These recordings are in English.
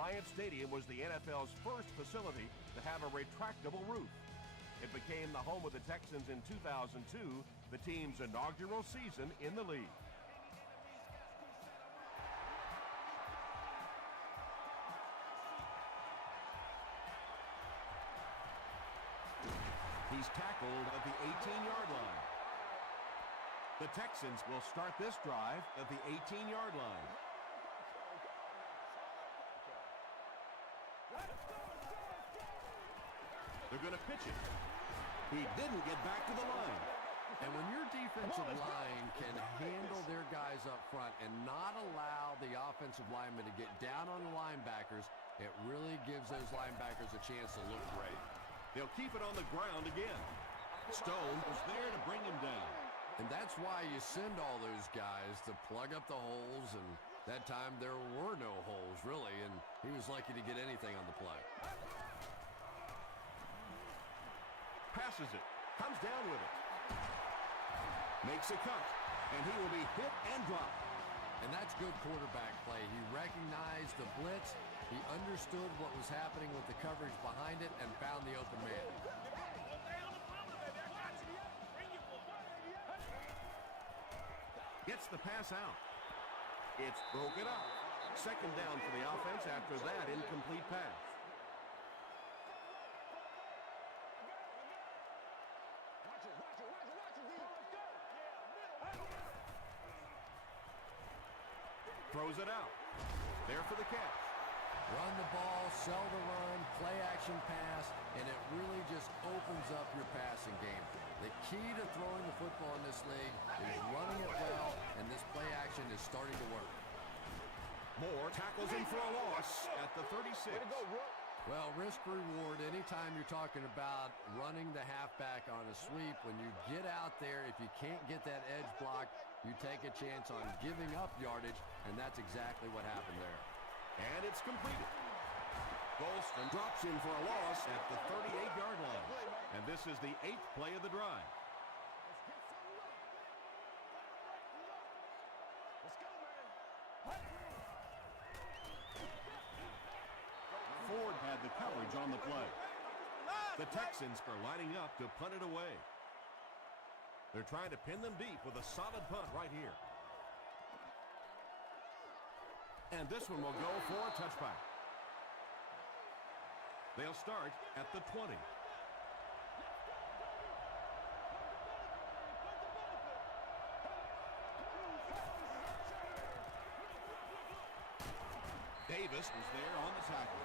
Reliant Stadium was the NFL's first facility to have a retractable roof. It became the home of the Texans in 2002, the team's inaugural season in the league. He's tackled at the 18-yard line. The Texans will start this drive at the 18-yard line. They're going to pitch it. He didn't get back to the line. And when your defensive line can handle their guys up front and not allow the offensive linemen to get down on the linebackers, it really gives those linebackers a chance to look great. They'll keep it on the ground again. Stone was there to bring him down. And that's why you send all those guys to plug up the holes, and that time there were no holes, really, and he was lucky to get anything on the play. Passes it. Comes down with it. Makes a cut. And he will be hit and dropped. And that's good quarterback play. He recognized the blitz. He understood what was happening with the coverage behind it and found the open man. Gets the pass out. It's broken up. Second down for the offense after that incomplete pass. Throws it out. There for the catch. Run the ball, sell the run, play action pass, and it really just opens up your passing game. The key to throwing the football in this league is running it well, and this play action is starting to work. Moore tackles him for a loss at the 36. Well, risk-reward, anytime you're talking about running the halfback on a sweep, when you get out there, if you can't get that edge block, you take a chance on giving up yardage, and that's exactly what happened there. And it's completed. Golston drops in for a loss at the 38-yard line. And this is the 8th play of the drive. Ford had the coverage on the play. The Texans are lining up to punt it away. They're trying to pin them deep with a solid punt right here. And this one will go for a touchback. They'll start at the 20. Davis is there on the tackle.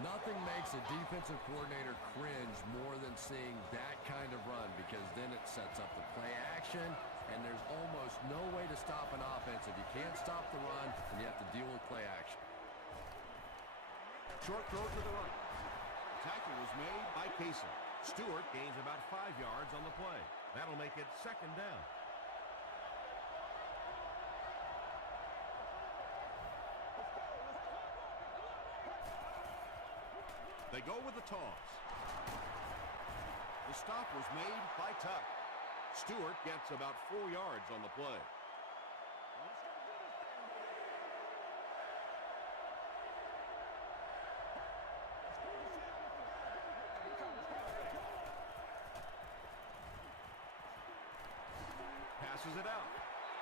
Nothing makes a defensive coordinator cringe more than seeing that kind of run, because then it sets up the play action, and there's almost no way to stop an offense if you can't stop the run and you have to deal with play action. Short throw to the right. Tackle was made by Casey. Stewart gains about 5 yards on the play. That'll make it second down. They go with the toss. The stop was made by Tuck. Stewart gets about 4 yards on the play. Passes it out.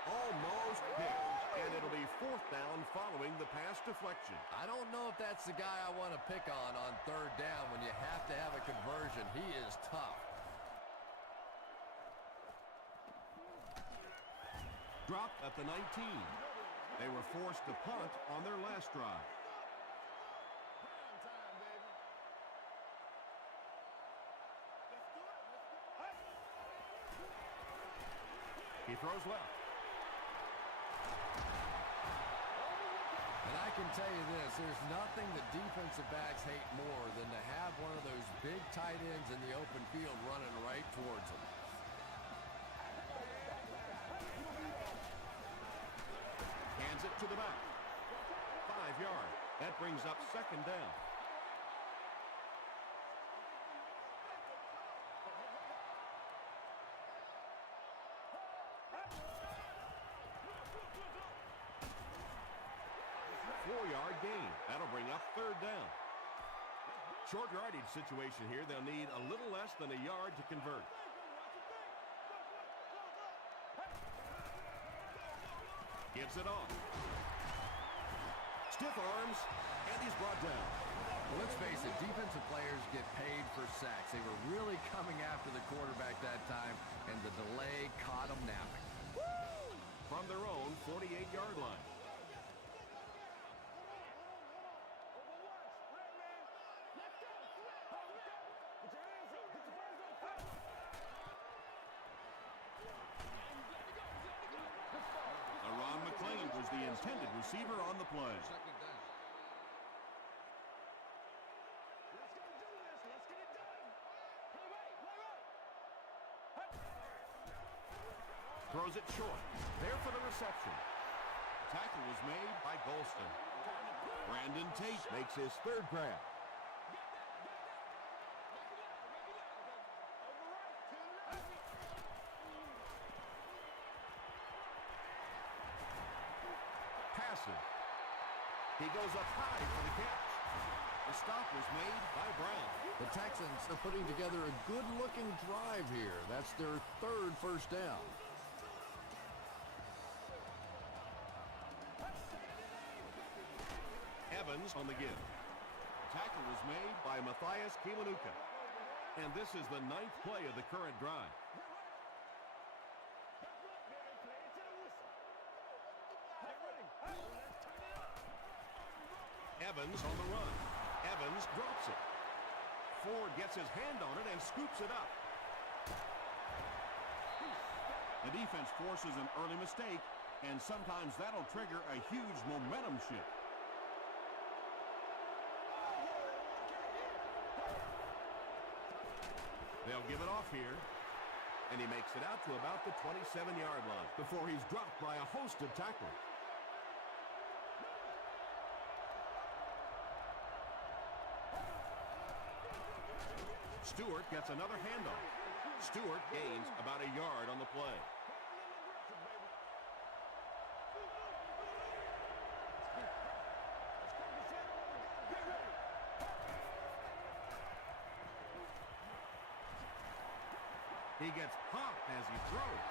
Almost picked. And it'll be 4th down following the pass deflection. I don't know if that's the guy I want to pick on 3rd down when you have to have a conversion. He is tough. Dropped at the 19. They were forced to punt on their last drive. He throws left. And I can tell you this, there's nothing that defensive backs hate more than to have one of those big tight ends in the open field running right towards them. Hands it to the back. 5 yards. That brings up second down. gain. That'll bring up third down. Short yardage situation here. They'll need a little less than a yard to convert. Gives it off. Stiff arms, and he's brought down. Well, let's face it, defensive players get paid for sacks. They were really coming after the quarterback that time, and the delay caught them napping. From their own 48-yard line. Was the intended receiver on the play. Throws it short. There for the reception. Tackle was made by Golston. Brandon Tate makes his third grab. He goes up high for the catch. The stop was made by Brown. The Texans are putting together a good-looking drive here. That's their third first down. Evans on the give. Tackle was made by Matthias Kiwanuka. And this is the 9th play of the current drive. Evans on the run. Evans drops it. Ford gets his hand on it and scoops it up. The defense forces an early mistake, and sometimes that'll trigger a huge momentum shift. They'll give it off here, and he makes it out to about the 27-yard line before he's dropped by a host of tacklers. Stewart gets another handoff. Stewart gains about a yard on the play. He gets popped as he throws.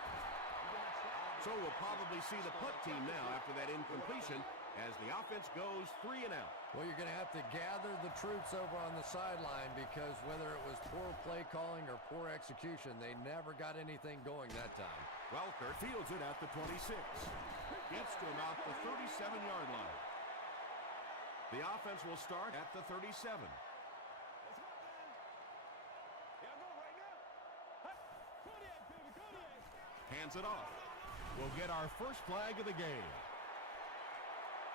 So we'll probably see the punt team now after that incompletion as the offense goes 3 and out. Well, you're going to have to gather the troops over on the sideline because whether it was poor play calling or poor execution, they never got anything going that time. Welker fields it at the 26. Gets to about the 37-yard line. The offense will start at the 37. Hands it off. We'll get our first flag of the game.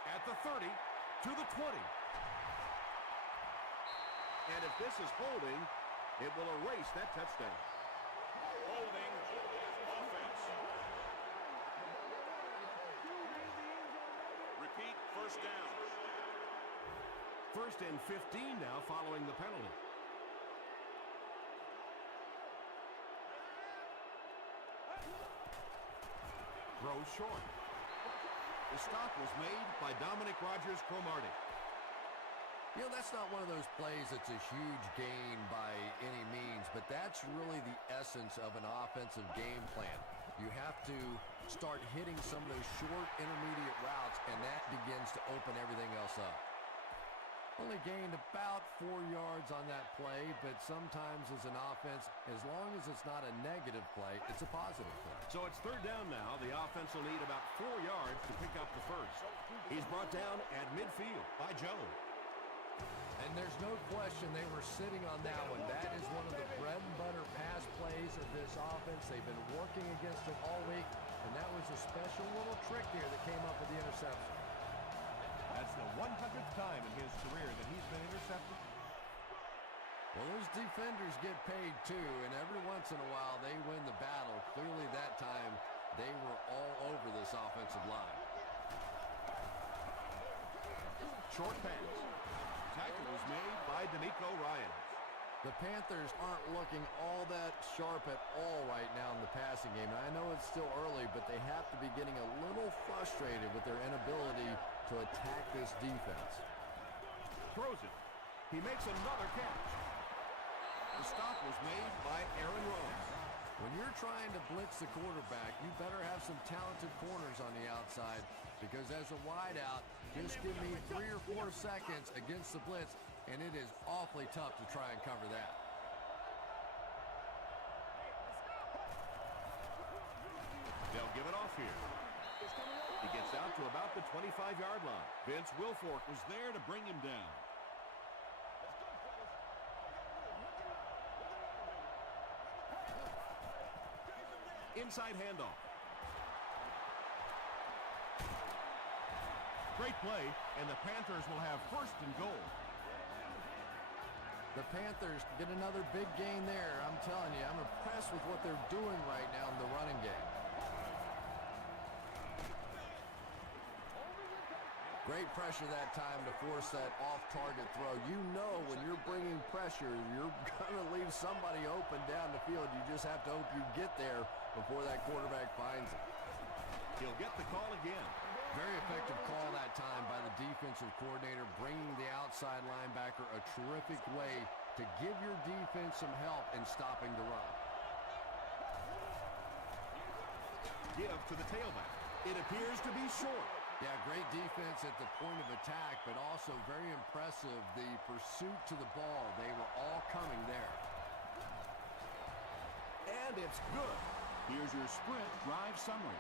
At the 30, to the 20. And if this is holding, it will erase that touchdown. Holding offense. Repeat, first down. First and 15 now following the penalty. Throw short. The stop was made by Dominic Rodgers-Cromartie. You know, that's not one of those plays that's a huge gain by any means, but that's really the essence of an offensive game plan. You have to start hitting some of those short intermediate routes, and that begins to open everything else up. Only gained about 4 yards on that play, but sometimes as an offense, as long as it's not a negative play, it's a positive play. So it's third down now. The offense will need about 4 yards to pick up the first. He's brought down at midfield by Jones. And there's no question they were sitting on that one. That is one of the bread and butter pass plays of this offense. They've been working against it all week, and that was a special little trick there that came up with the interception. That's the 100th time in his career that he's been intercepted. Well, those defenders get paid too, and every once in a while they win the battle. Clearly that time they were all over this offensive line. Short pass. Tackle was made by D'Amico Ryans. The Panthers aren't looking all that sharp at all right now in the passing game. I know it's still early, but they have to be getting a little frustrated with their inability to attack this defense. Throws it. He makes another catch. The stop was made by Aaron Rose. When you're trying to blitz the quarterback, you better have some talented corners on the outside, because as a wideout, just give me 3 or 4 seconds against the blitz, and it is awfully tough to try and cover that. They'll give it off here. He gets out to about the 25-yard line. Vince Wilfork was there to bring him down. Inside handoff. Great play, and the Panthers will have first and goal. The Panthers get another big gain there. I'm telling you, I'm impressed with what they're doing right now in the running game. Great pressure that time to force that off-target throw. You know when you're bringing pressure, you're going to leave somebody open down the field. You just have to hope you get there before that quarterback finds it. He'll get the call again. Very effective call that time by the defensive coordinator, bringing the outside linebacker a terrific way to give your defense some help in stopping the run. Give to the tailback. It appears to be short. Yeah, great defense at the point of attack, but also very impressive the pursuit to the ball. They were all coming there. And it's good. Here's your sprint drive summary.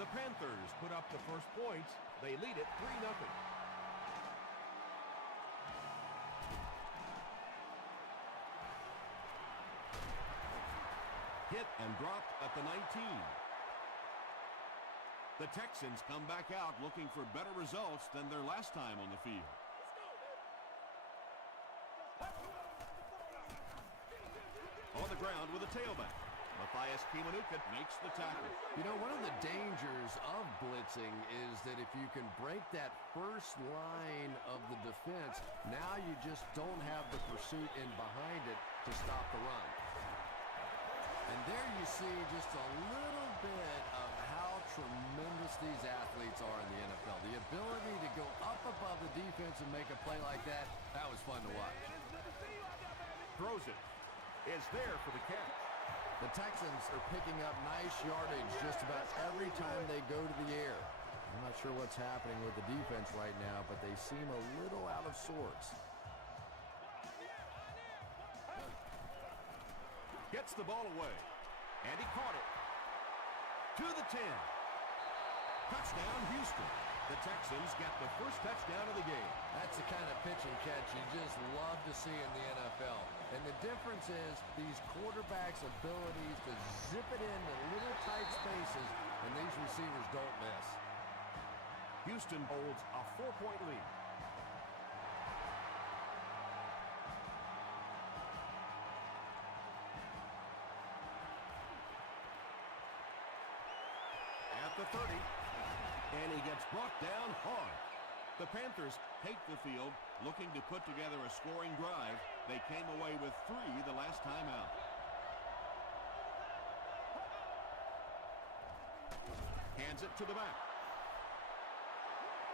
The Panthers put up the first points. They lead it 3-0. Hit and dropped at the 19. The Texans come back out looking for better results than their last time on the field. On the ground with a tailback. Matthias Kiwanuka makes the tackle. You know, one of the dangers of blitzing is that if you can break that first line of the defense, now you just don't have the pursuit in behind it to stop the run. And there you see just a little bit of how tremendous these athletes are in the NFL. The ability to go up above the defense and make a play like that, that was fun to watch. Throws it. Is there for the catch. The Texans are picking up nice yardage just about every time they go to the air. I'm not sure what's happening with the defense right now, but they seem a little out of sorts. Gets the ball away. And he caught it. To the 10. Touchdown, Houston. The Texans get the first touchdown of the game. That's the kind of pitch and catch you just love to see in the NFL. And the difference is these quarterbacks' abilities to zip it into little tight spaces, and these receivers don't miss. Houston holds a 4-point lead. At the 30. And he gets brought down hard. The Panthers take the field, looking to put together a scoring drive. They came away with 3 the last time out. Hands it to the back.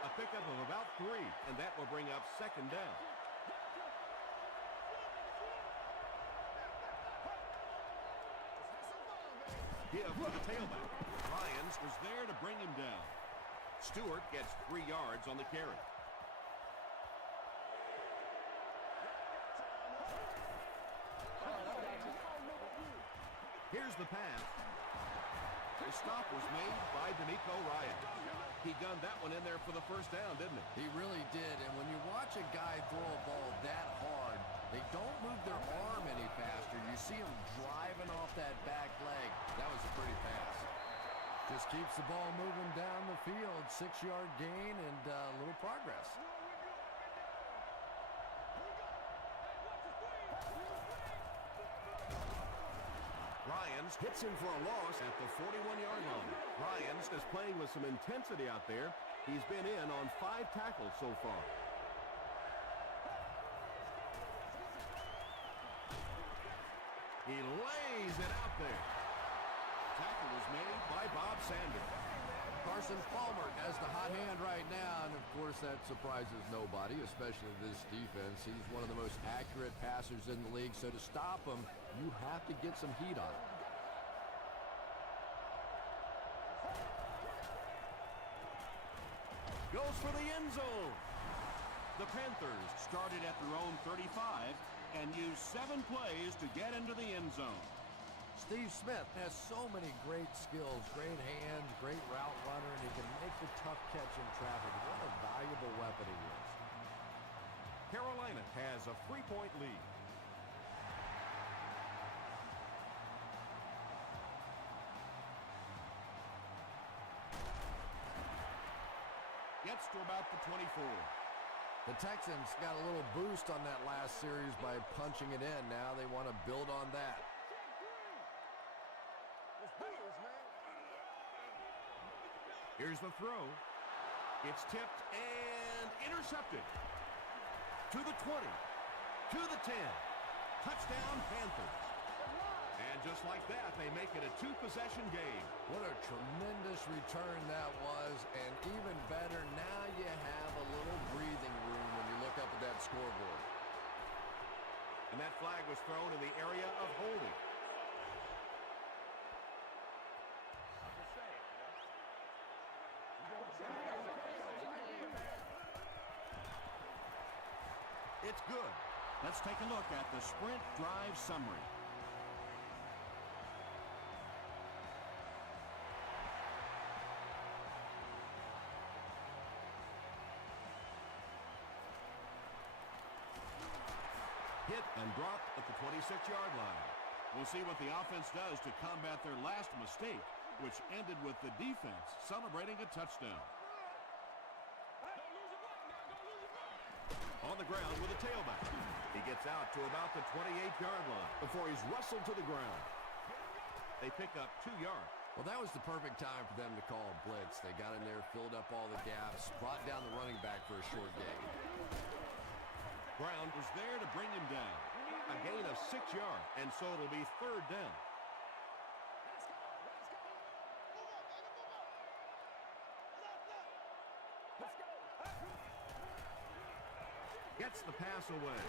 A pickup of about 3, and that will bring up second down. Give to the tailback. Lyons was there to bring him down. Stewart gets 3 yards on the carry. Here's the pass. The stop was made by D'Amico Ryan. He gunned that one in there for the first down, didn't he? He really did, and when you watch a guy throw a ball that hard, they don't move their arm any faster. You see him driving off that back leg. That was a pretty pass. Just keeps the ball moving down the field. 6-yard gain and a little progress. Ryans hits him for a loss at the 41-yard line. Ryans is playing with some intensity out there. He's been in on 5 tackles so far. He lays it out there. Tackle was made by Bob Sanders. Carson Palmer has the hot hand right now, and of course that surprises nobody, especially this defense. He's one of the most accurate passers in the league, so to stop him, you have to get some heat on him. Goes for the end zone. The Panthers started at their own 35 and used 7 plays to get into the end zone. Steve Smith has so many great skills, great hands, great route runner, and he can make the tough catch in traffic. What a valuable weapon he is. Carolina has a 3-point lead. Gets to about the 24. The Texans got a little boost on that last series by punching it in. Now they want to build on that. Here's the throw. It's tipped and intercepted. To the 20. To the 10. Touchdown, Panthers. And just like that, they make it a 2-possession game. What a tremendous return that was. And even better, now you have a little breathing room when you look up at that scoreboard. And that flag was thrown in the area of holding. It's good. Let's take a look at the sprint drive summary. Hit and dropped at the 26-yard line. We'll see what the offense does to combat their last mistake, which ended with the defense celebrating a touchdown. On the ground with a tailback. He gets out to about the 28-yard line before he's wrestled to the ground. They pick up 2 yards. Well, that was the perfect time for them to call a blitz. They got in there, filled up all the gaps, brought down the running back for a short gain. Brown was there to bring him down. A gain of 6 yards, and so it'll be 3rd down. Gets the pass away.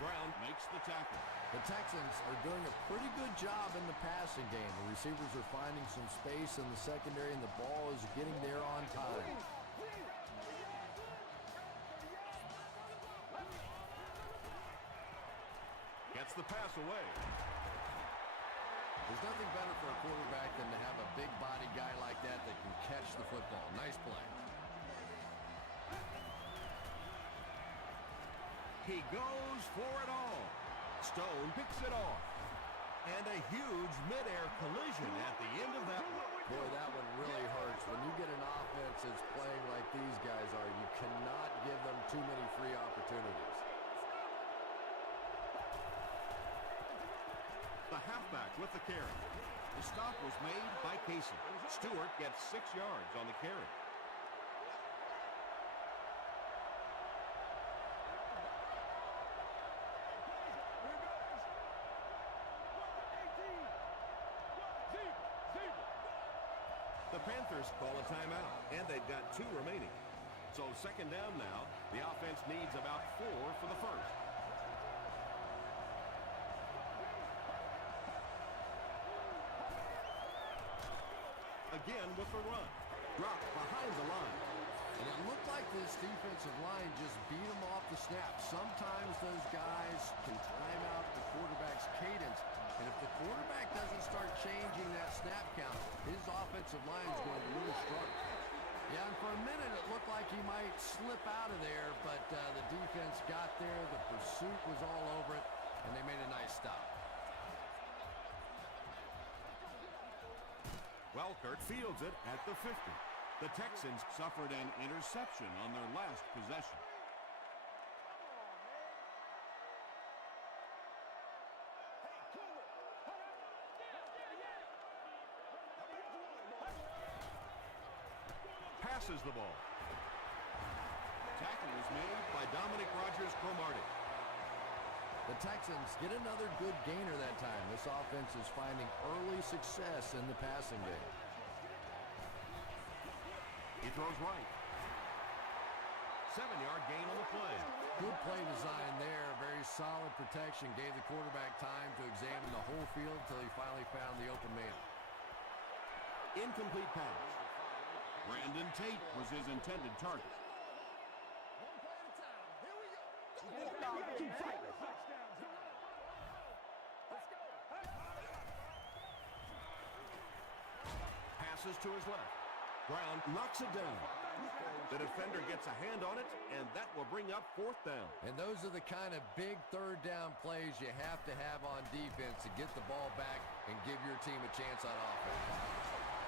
Brown makes the tackle. The Texans are doing a pretty good job in the passing game. The receivers are finding some space in the secondary, and the ball is getting there on time. Gets the pass away. There's nothing better for a quarterback than to have a big body guy like that that can catch the football. Nice play. He goes for it all. Stone picks it off. And a huge midair collision at the end of that one. Boy, that one really hurts. When you get an offense that's playing like these guys are, you cannot give them too many free opportunities. The halfback with the carry. The stop was made by Casey. Stewart gets 6 yards on the carry. The Panthers call a timeout, and they've got 2 remaining. So 2nd down now. The offense needs about 4 for the first. Again with the run. Dropped behind the line. And it looked like this defensive line just beat them off the snap. Sometimes those guys can time out the quarterback's cadence. And if the quarterback doesn't start changing that snap count, his offensive line is going to really struggle. Yeah, and for a minute it looked like he might slip out of there, but the defense got there, the pursuit was all over it, and they made a nice stop. Welkert fields it at the 50. The Texans suffered an interception on their last possession. Passes the ball. Tackle is made by Dominic Rodgers-Cromartie. The Texans get another good gainer that time. This offense is finding early success in the passing game. throws right. 7-yard gain on the play. Good play design there. Very solid protection. Gave the quarterback time to examine the whole field until he finally found the open man. Incomplete pass. Brandon Tate was his intended target. Passes to his left. Brown knocks it down. The defender gets a hand on it, and that will bring up 4th down. And those are the kind of big 3rd down plays you have to have on defense to get the ball back and give your team a chance on offense.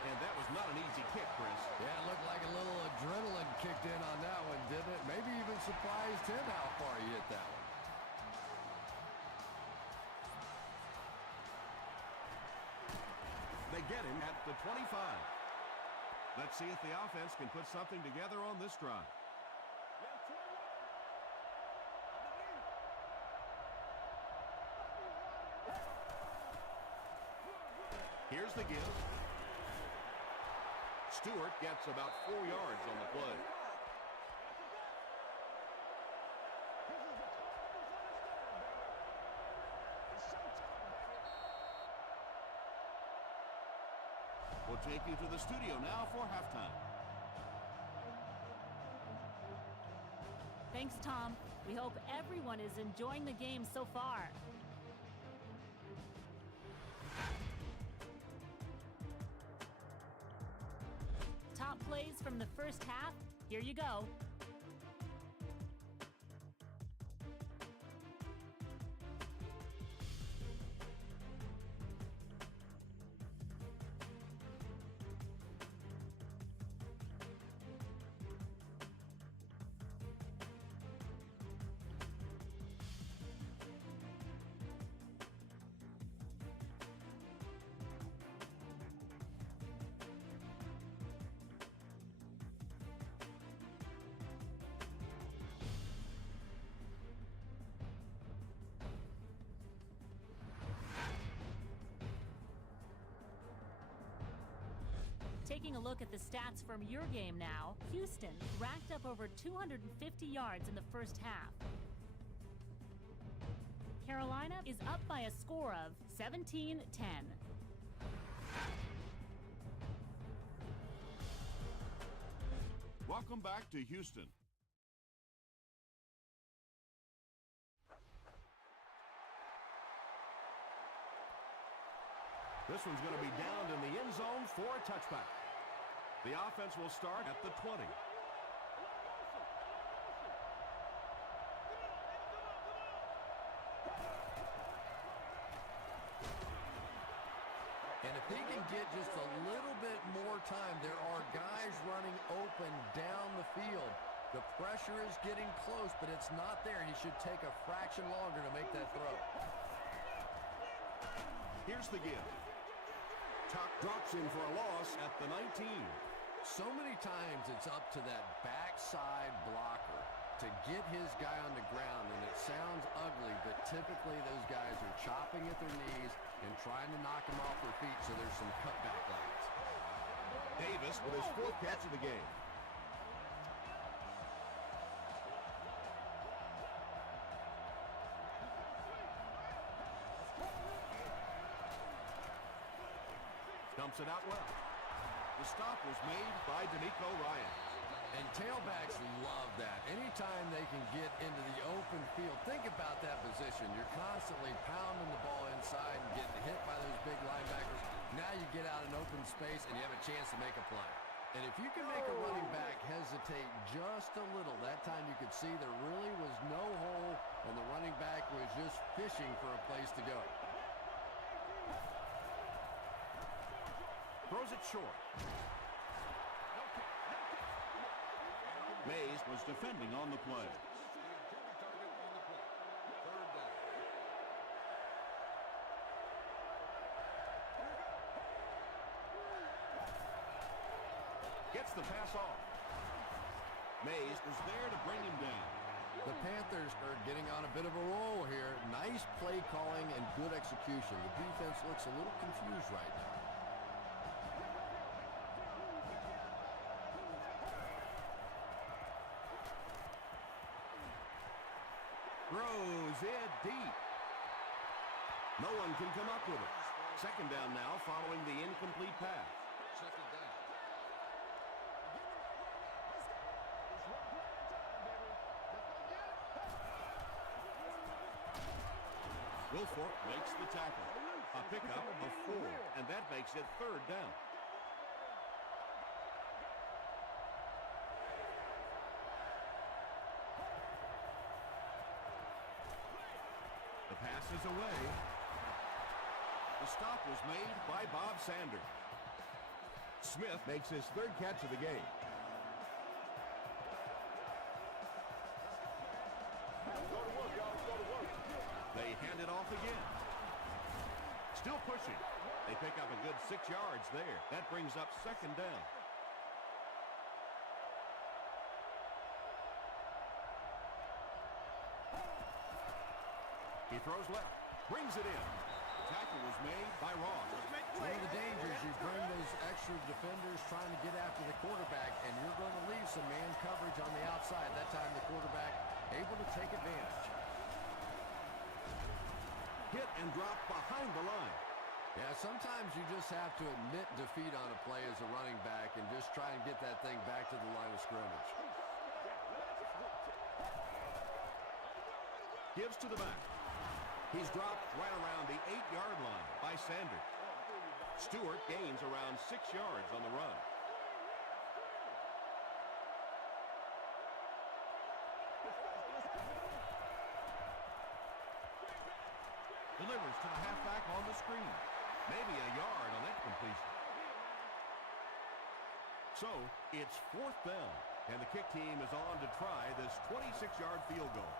And that was not an easy kick, Chris. Yeah, it looked like a little adrenaline kicked in on that one, didn't it? Maybe even surprised him how far he hit that one. They get him at the 25. Let's see if the offense can put something together on this drive. Here's the give. Stewart gets about 4 yards on the play. We'll take you to the studio now for halftime. Thanks, Tom. We hope everyone is enjoying the game so far. Top plays from the first half. Here you go. Taking a look at the stats from your game now, Houston racked up over 250 yards in the first half. Carolina is up by a score of 17-10. Welcome back to Houston. This one's going to be down in the end zone for a touchback. The offense will start at the 20. And if he can get just a little bit more time, there are guys running open down the field. The pressure is getting close, but it's not there. He should take a fraction longer to make that throw. Here's the give. Tuck drops in for a loss at the 19. So many times it's up to that backside blocker to get his guy on the ground, and it sounds ugly, but typically those guys are chopping at their knees and trying to knock them off their feet, so there's some cutback lines. Davis with his 4th catch of the game. Dumps it out well. The stop was made by D'Amico Ryan. And tailbacks love that. Anytime they can get into the open field, think about that position. You're constantly pounding the ball inside and getting hit by those big linebackers. Now you get out in open space and you have a chance to make a play. And if you can make a running back hesitate just a little, that time you could see there really was no hole and the running back was just fishing for a place to go. Throws it short. Mays was defending on the play. Gets the pass off. Mays was there to bring him down. The Panthers are getting on a bit of a roll here. Nice play calling and good execution. The defense looks a little confused right now. Throws it deep. No one can come up with it. Second down now following the incomplete pass. Second down. Wilfork makes the tackle. A pickup of 4, and that makes it third down. The pass is away. The stop was made by Bob Sanders. Smith makes his third catch of the game. They hand it off again. Still pushing. They pick up a good 6 yards there. That brings up second down. He throws left. Brings it in. Tackle was made by Ross. One of the dangers, you bring those extra defenders trying to get after the quarterback, and you're going to leave some man coverage on the outside. That time the quarterback able to take advantage. Hit and drop behind the line. Yeah, sometimes you just have to admit defeat on a play as a running back and just try and get that thing back to the line of scrimmage. Gives to the back. He's dropped right around the 8-yard line by Sanders. Stewart gains around 6 yards on the run. Delivers to the halfback on the screen. Maybe a yard on that completion. So, it's fourth down, and the kick team is on to try this 26-yard field goal.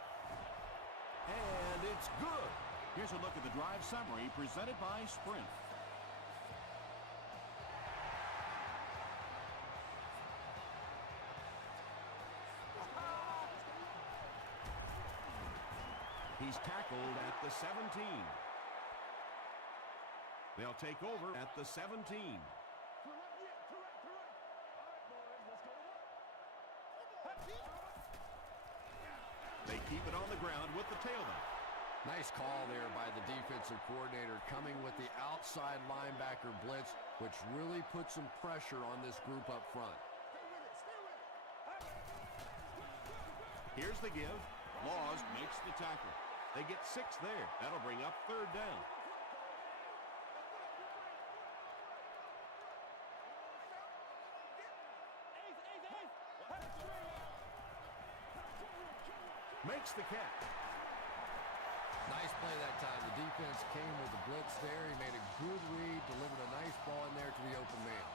And it's good. Here's a look at the drive summary presented by Sprint. He's tackled at the 17. They'll take over at the 17. They keep it on the ground with the tailback. Nice call there by the defensive coordinator coming with the outside linebacker blitz, which really puts some pressure on this group up front. Here's the give. Laws makes the tackle. They get 6 there. That'll bring up third down. Makes the catch. Nice play that time. The defense came with the blitz there. He made a good read, delivered a nice ball in there to the open man.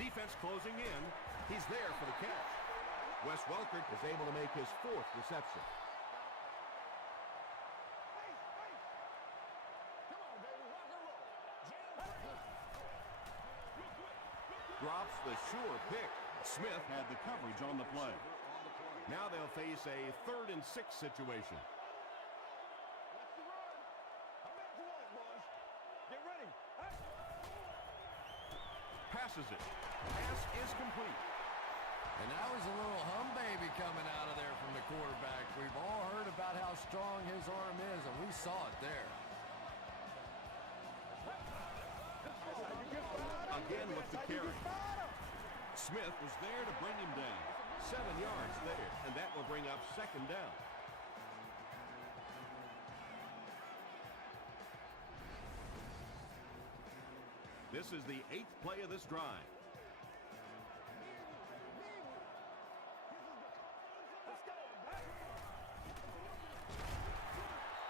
Defense closing in. He's there for the catch. Wes Welker is able to make his 4th reception. Drops the sure pick. Smith Had the coverage on the play. Now they'll face a 3rd and 6 situation. Passes it. Pass is complete. And that was a little hum baby coming out of there from the quarterback. We've all heard about how strong his arm is, and we saw it there. Again with the carry. Smith was there to bring him down. 7 yards there, and that will bring up second down. This is the 8th play of this drive.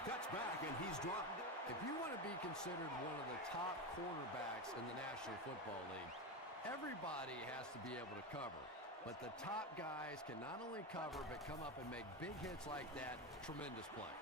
Cuts back, and he's dropped. If you want to be considered one of the top cornerbacks in the National Football League, everybody has to be able to cover. But the top guys can not only cover, but come up and make big hits like that. Tremendous play.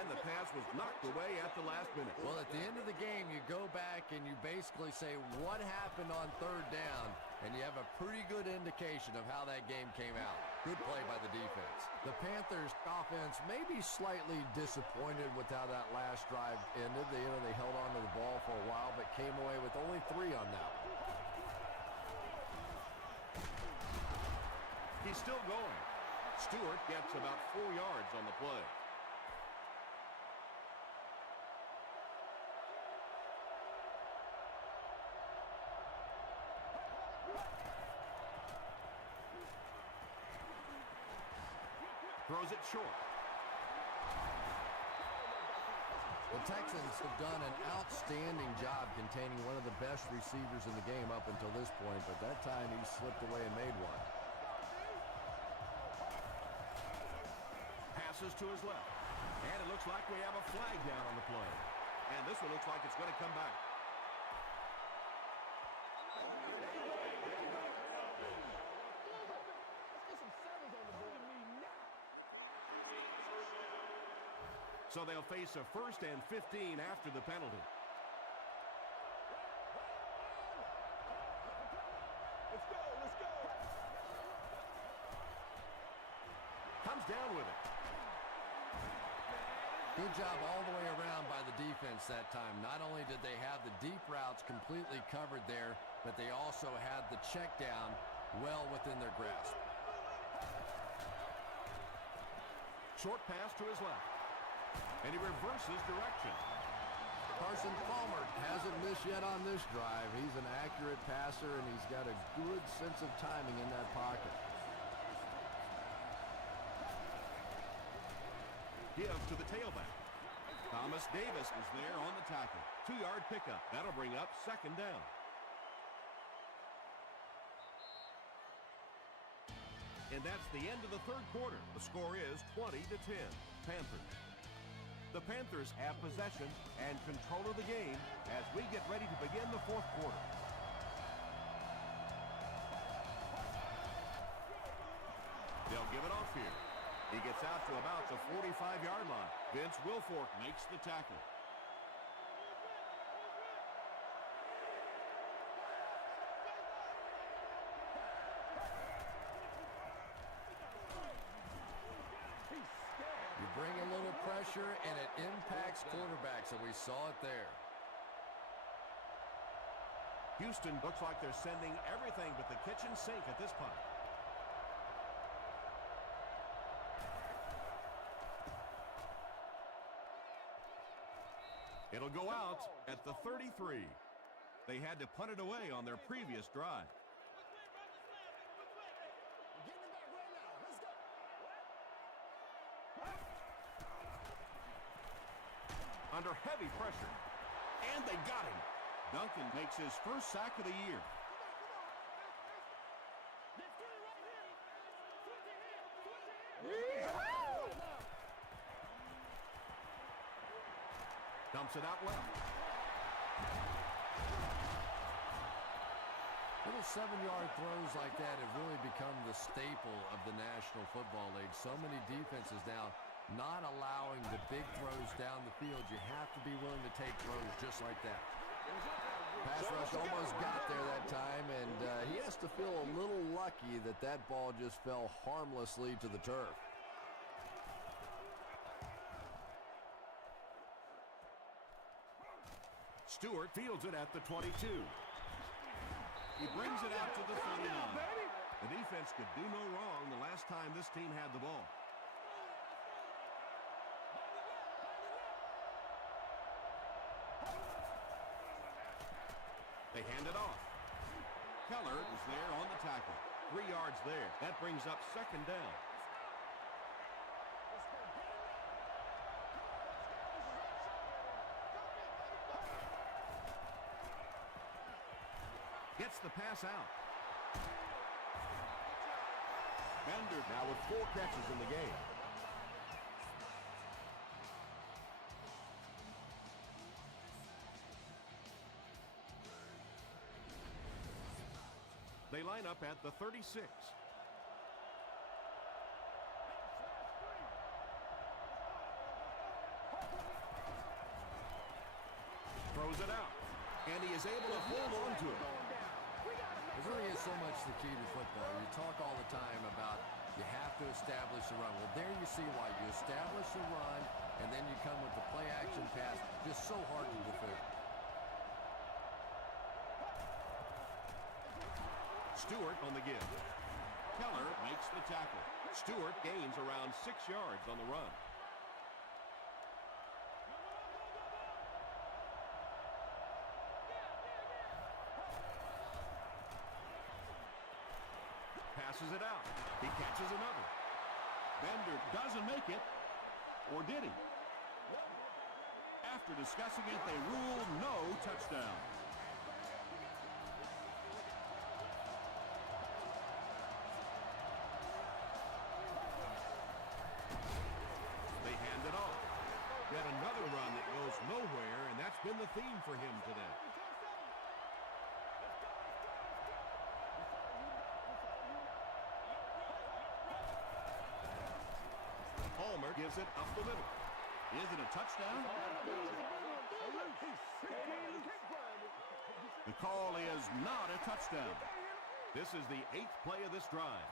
And the pass was knocked away at the last minute. Well, at the end of the game, you go back and you basically say, what happened on third down? And you have a pretty good indication of how that game came out. Good play by the defense. The Panthers offense may be slightly disappointed with how that last drive ended. They held on to the ball for a while, but came away with only 3 on that one. He's still going. Stewart gets about 4 yards on the play. Throws it short. The Texans have done an outstanding job containing one of the best receivers in the game up until this point, but that time he slipped away and made one. Passes to his left. And it looks like we have a flag down on the play. And this one looks like it's going to come back. So they'll face a 1st and 15 after the penalty. Let's go. Comes down with it. Good job all the way around by the defense that time. Not only did they have the deep routes completely covered there, but they also had the check down well within their grasp. Short pass to his left. And he reverses direction. Carson Palmer hasn't missed yet on this drive. He's an accurate passer, and he's got a good sense of timing in that pocket. Give to the tailback. Thomas Davis is there on the tackle. 2-yard pickup. That'll bring up 2nd down. And that's the end of the 3rd quarter. The score is 20-10. Panthers. The Panthers have possession and control of the game as we get ready to begin the 4th quarter. They'll give it off here. He gets out to about the 45-yard line. Vince Wilfork makes the tackle. Bring a little pressure, and it impacts quarterbacks, and we saw it there. Houston looks like they're sending everything but the kitchen sink at this point. It'll go out at the 33. They had to punt it away on their previous drive. Under heavy pressure. And they got him. Duncan makes his 1st sack of the year. Dumps it out well. Little 7-yard throws like that have really become the staple of the National Football League. So many defenses now not allowing the big throws down the field. You have to be willing to take throws just like that. Pass rush almost got there that time, and he has to feel a little lucky that that ball just fell harmlessly to the turf. Stewart fields it at the 22. He brings it out to the 39. The defense could do no wrong the last time this team had the ball. They hand it off. Keller is there on the tackle. 3 yards there. That brings up 2nd down. Gets the pass out. Bender now with 4 catches in the game. They line up at the 36. Throws it out. And he is able to hold on to it. It really is so much the key to football. You talk all the time about you have to establish a run. Well, there you see why. You establish a run, and then you come with the play-action pass. Just so hard to defend. Stewart on the give. Keller makes the tackle. Stewart gains around 6 yards on the run. Passes it out. He catches another. Bender doesn't make it. Or did he? After discussing it, they rule no touchdown. They hand it off. Yet another run that goes nowhere, and that's been the theme for him today. Palmer gives it up the middle. Is it a touchdown? The call is not a touchdown. This is the 8th play of this drive.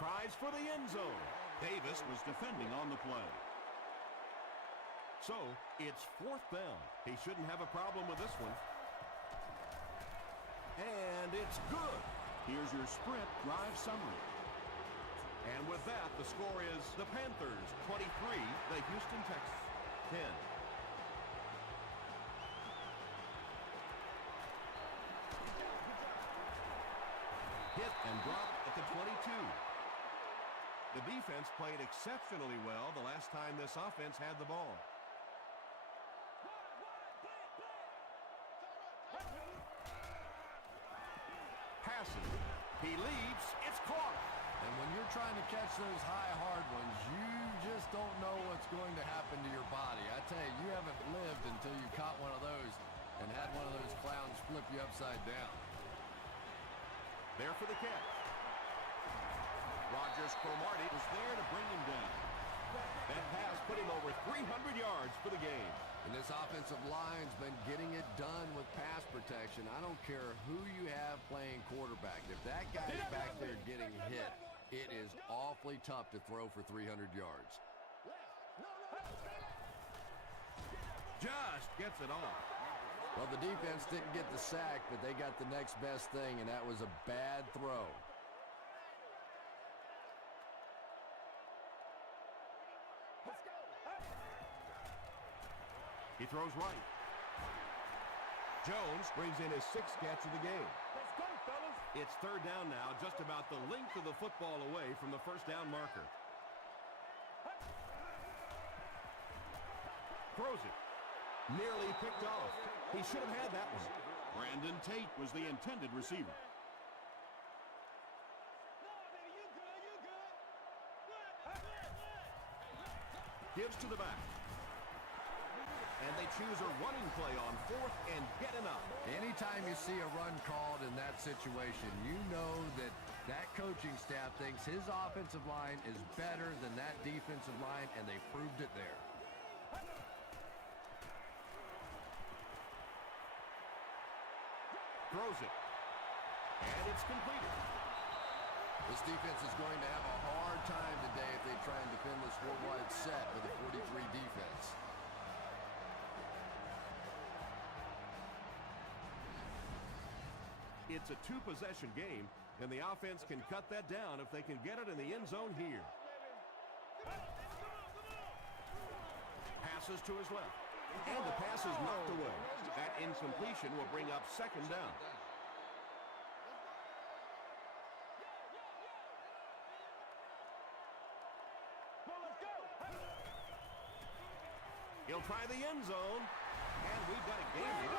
Tries for the end zone. Davis was defending on the play. So, it's 4th down. He shouldn't have a problem with this one. And it's good. Here's your sprint drive summary. And with that, the score is the Panthers 23, the Houston Texans 10. Hit and dropped at the 22. The defense played exceptionally well the last time this offense had the ball. Passes. He leaps. It's caught. And when you're trying to catch those high, hard ones, you just don't know what's going to happen to your body. I tell you, you haven't lived until you caught one of those and had one of those clowns flip you upside down. There for the catch. Rogers Cromartie was there to bring him down. That pass put him over 300 yards for the game. And this offensive line's been getting it done with pass protection. I don't care who you have playing quarterback. If that guy's back there getting hit, it is awfully tough to throw for 300 yards. Just gets it off. Well, the defense didn't get the sack, but they got the next best thing, and that was a bad throw. He throws right. Jones brings in his 6th catch of the game. Let's go, fellas. It's 3rd down now, just about the length of the football away from the 1st down marker. Throws it. Nearly picked off. He should have had that one. Brandon Tate was the intended receiver. Gives to the back. And they choose a running play on 4th and get enough. Anytime you see a run called in that situation, you know that that coaching staff thinks his offensive line is better than that defensive line, and they proved it there. Throws it. And it's completed. This defense is going to have a hard time today if they try and defend this four-wide set with a 43 defense. It's a 2-possession game, and the offense can cut that down if they can get it in the end zone here. Passes to his left. And the pass is knocked away. That incompletion will bring up 2nd down. He'll try the end zone. And we've got a game here.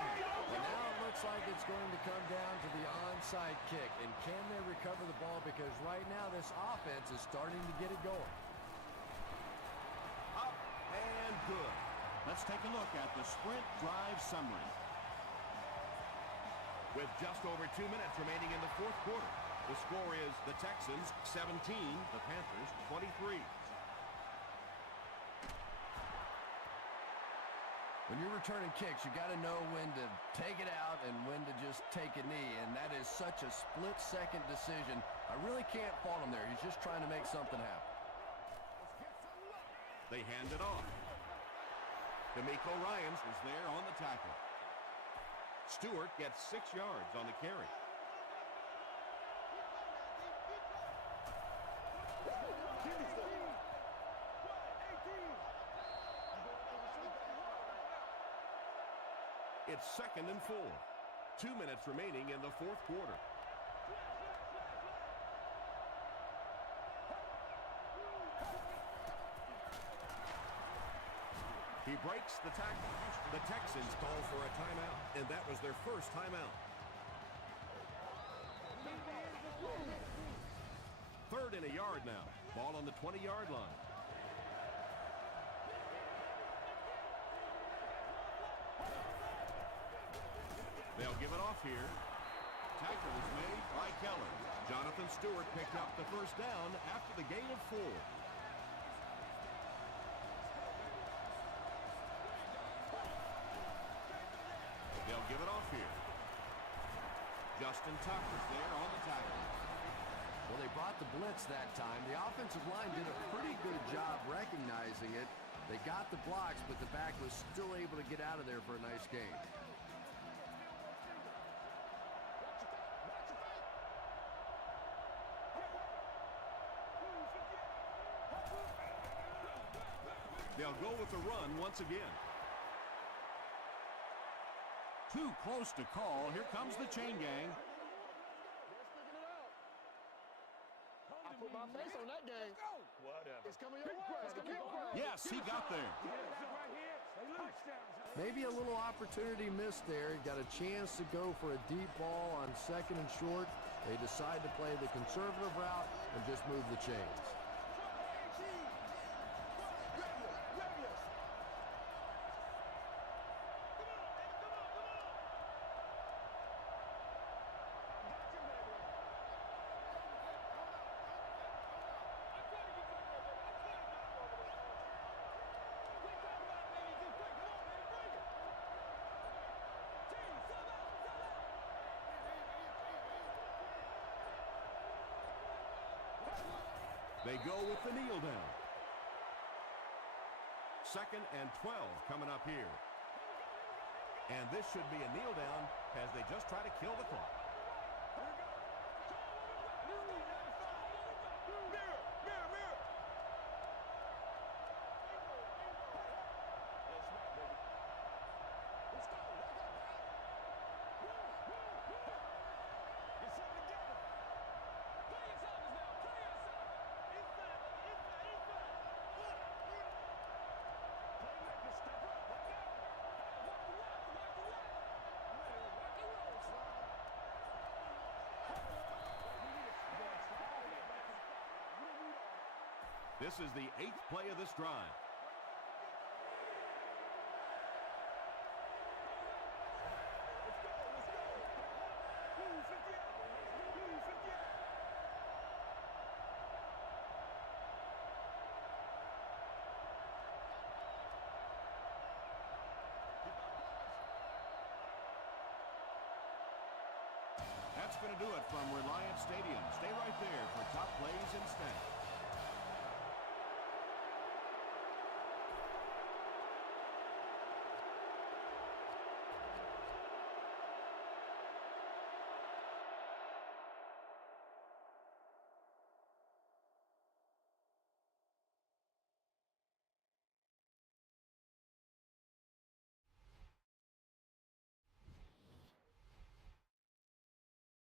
And now it looks like it's going to come down to the onside kick. And can they recover the ball? Because right now this offense is starting to get it going. Up and good. Let's take a look at the sprint drive summary. With just over 2 minutes remaining in the 4th quarter, the score is the Texans 17, the Panthers 23. When you're returning kicks, you got to know when to take it out and when to just take a knee, and that is such a split-second decision. I really can't fault him there. He's just trying to make something happen. They hand it off. D'Amico Ryans is there on the tackle. Stewart gets 6 yards on the carry. It's 2nd and 4. 2 minutes remaining in the 4th quarter. He breaks the tackle. The Texans call for a timeout, and that was their first timeout. 3rd and a yard now. Ball on the 20-yard line. They'll give it off here. Tackle is made by Keller. Jonathan Stewart picked up the first down after the gain of 4. They'll give it off here. Justin Tucker's there on the tackle. Well, they brought the blitz that time. The offensive line did a pretty good job recognizing it. They got the blocks, but the back was still able to get out of there for a nice gain. They'll go with the run once again. Too close to call. Here comes the chain gang. I put my face on that game. Whatever. It's coming your way. It's coming your way. Yes, he got there. Maybe a little opportunity missed there. Got a chance to go for a deep ball on 2nd and short. They decide to play the conservative route and just move the chains. They go with the kneel down. 2nd and 12 coming up here. And this should be a kneel down as they just try to kill the clock. This is the 8th play of this drive. That's going to do it from Reliance Stadium. Stay right there for top plays and stats.